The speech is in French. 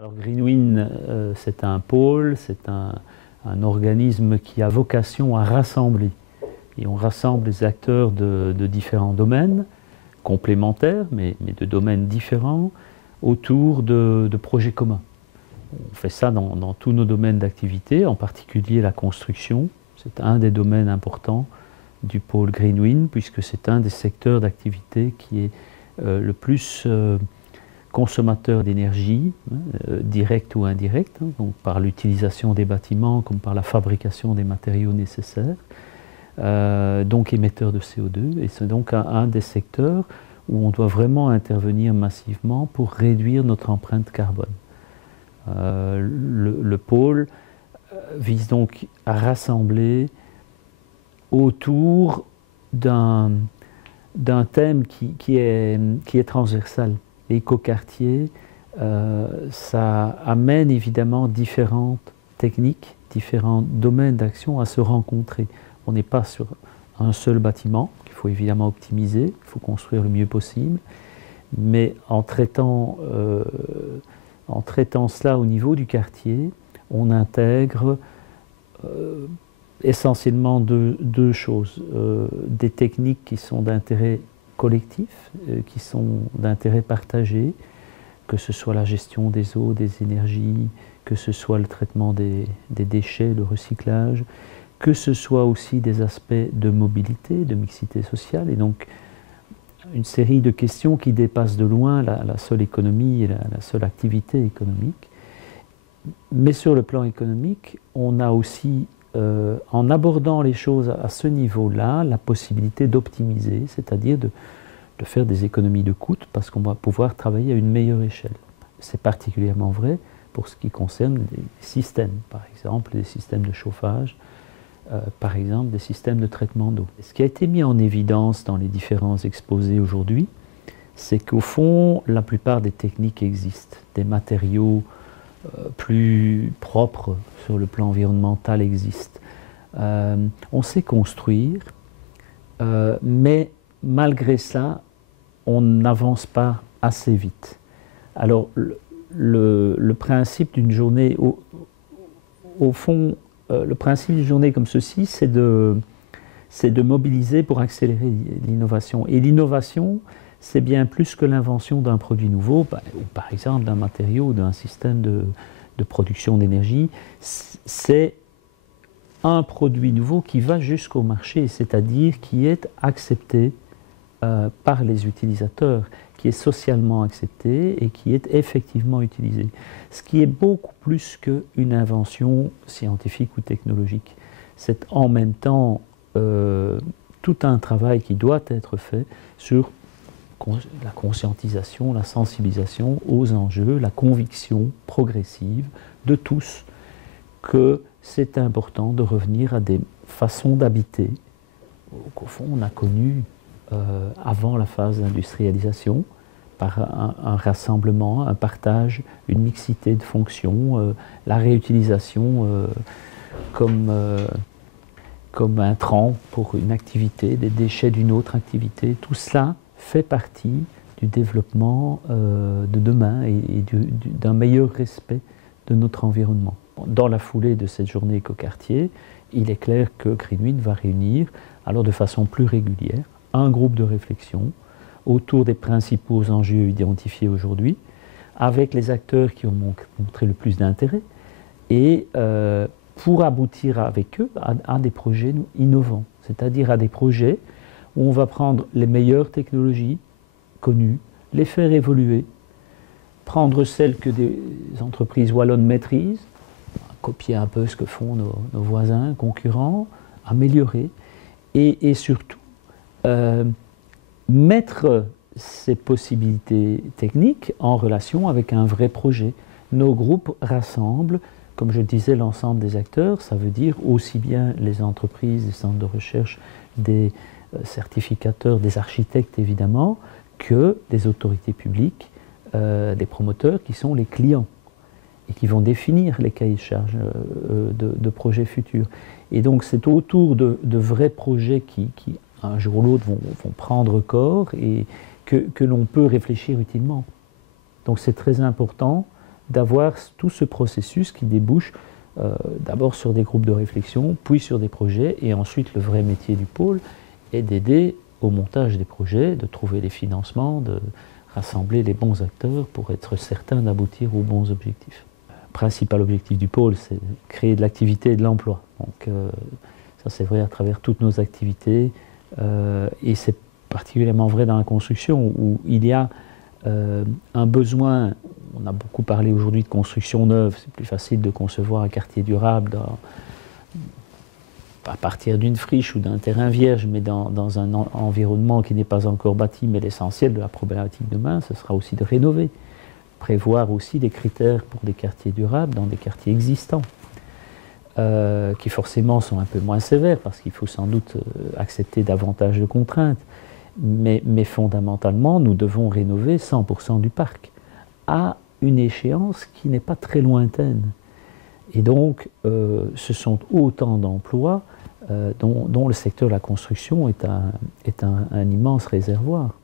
Alors Greenwind, c'est un pôle, c'est un organisme qui a vocation à rassembler. Et on rassemble les acteurs de différents domaines, complémentaires, mais de domaines différents, autour de projets communs. On fait ça dans tous nos domaines d'activité, en particulier la construction. C'est un des domaines importants du pôle Greenwind, puisque c'est un des secteurs d'activité qui est le plus consommateur d'énergie, directe ou indirecte, donc par l'utilisation des bâtiments comme par la fabrication des matériaux nécessaires, donc émetteur de CO2. Et c'est donc un des secteurs où on doit vraiment intervenir massivement pour réduire notre empreinte carbone. Le pôle vise donc à rassembler autour d'un thème qui est transversal. L'écoquartier, ça amène évidemment différentes techniques, différents domaines d'action à se rencontrer. On n'est pas sur un seul bâtiment qu'il faut évidemment optimiser, il faut construire le mieux possible, mais en traitant cela au niveau du quartier, on intègre essentiellement deux choses. Des techniques qui sont d'intérêt collectif, qui sont d'intérêt partagé, que ce soit la gestion des eaux, des énergies, que ce soit le traitement des déchets, le recyclage, que ce soit aussi des aspects de mobilité, de mixité sociale, et donc une série de questions qui dépassent de loin la seule économie et la seule activité économique. Mais sur le plan économique, on a aussi, en abordant les choses à ce niveau-là, la possibilité d'optimiser, c'est-à-dire de faire des économies de coûts, parce qu'on va pouvoir travailler à une meilleure échelle. C'est particulièrement vrai pour ce qui concerne les systèmes, par exemple des systèmes de chauffage, par exemple des systèmes de traitement d'eau. Ce qui a été mis en évidence dans les différents exposés aujourd'hui, c'est qu'au fond, la plupart des techniques existent, des matériaux plus propres sur le plan environnemental existent. On sait construire, mais malgré ça, on n'avance pas assez vite. Alors, le principe d'une journée, au fond, le principe d'une journée comme ceci, c'est de mobiliser pour accélérer l'innovation. Et l'innovation, c'est bien plus que l'invention d'un produit nouveau, ou par exemple d'un matériau ou d'un système de production d'énergie. C'est un produit nouveau qui va jusqu'au marché, c'est-à-dire qui est accepté par les utilisateurs, qui est socialement accepté et qui est effectivement utilisé. Ce qui est beaucoup plus qu'une invention scientifique ou technologique. C'est en même temps tout un travail qui doit être fait sur la conscientisation, la sensibilisation aux enjeux, la conviction progressive de tous que c'est important de revenir à des façons d'habiter qu'au fond on a connues avant la phase d'industrialisation, par un rassemblement, un partage, une mixité de fonctions, la réutilisation comme un tronc pour une activité, des déchets d'une autre activité. Tout cela fait partie du développement de demain et d'un meilleur respect de notre environnement. Dans la foulée de cette journée écoquartier, il est clair que Greenwind va réunir, alors de façon plus régulière, un groupe de réflexion autour des principaux enjeux identifiés aujourd'hui, avec les acteurs qui ont montré le plus d'intérêt, et pour aboutir avec eux à des projets innovants, c'est-à-dire à des projets où on va prendre les meilleures technologies connues, les faire évoluer, prendre celles que des entreprises wallonnes maîtrisent, copier un peu ce que font nos voisins, concurrents, améliorer, et surtout mettre ces possibilités techniques en relation avec un vrai projet. Nos groupes rassemblent, comme je le disais, l'ensemble des acteurs, ça veut dire aussi bien les entreprises, les centres de recherche, des certificateurs, des architectes évidemment, que des autorités publiques, des promoteurs qui sont les clients et qui vont définir les cahiers de charges de projets futurs. Et donc c'est autour de vrais projets qui un jour ou l'autre vont prendre corps et que l'on peut réfléchir utilement. Donc c'est très important d'avoir tout ce processus qui débouche d'abord sur des groupes de réflexion, puis sur des projets, et ensuite le vrai métier du pôle est d'aider au montage des projets, de trouver les financements, de rassembler les bons acteurs pour être certain d'aboutir aux bons objectifs. Le principal objectif du pôle, c'est créer de l'activité et de l'emploi. Donc ça c'est vrai à travers toutes nos activités, et c'est particulièrement vrai dans la construction où il y a un besoin. On a beaucoup parlé aujourd'hui de construction neuve, c'est plus facile de concevoir un quartier durable à partir d'une friche ou d'un terrain vierge, mais dans un environnement qui n'est pas encore bâti. Mais l'essentiel de la problématique demain, ce sera aussi de rénover, prévoir aussi des critères pour des quartiers durables dans des quartiers existants, qui forcément sont un peu moins sévères, parce qu'il faut sans doute accepter davantage de contraintes. Mais fondamentalement, nous devons rénover 100% du parc, à une échéance qui n'est pas très lointaine. Et donc, ce sont autant d'emplois dont le secteur de la construction est un immense réservoir.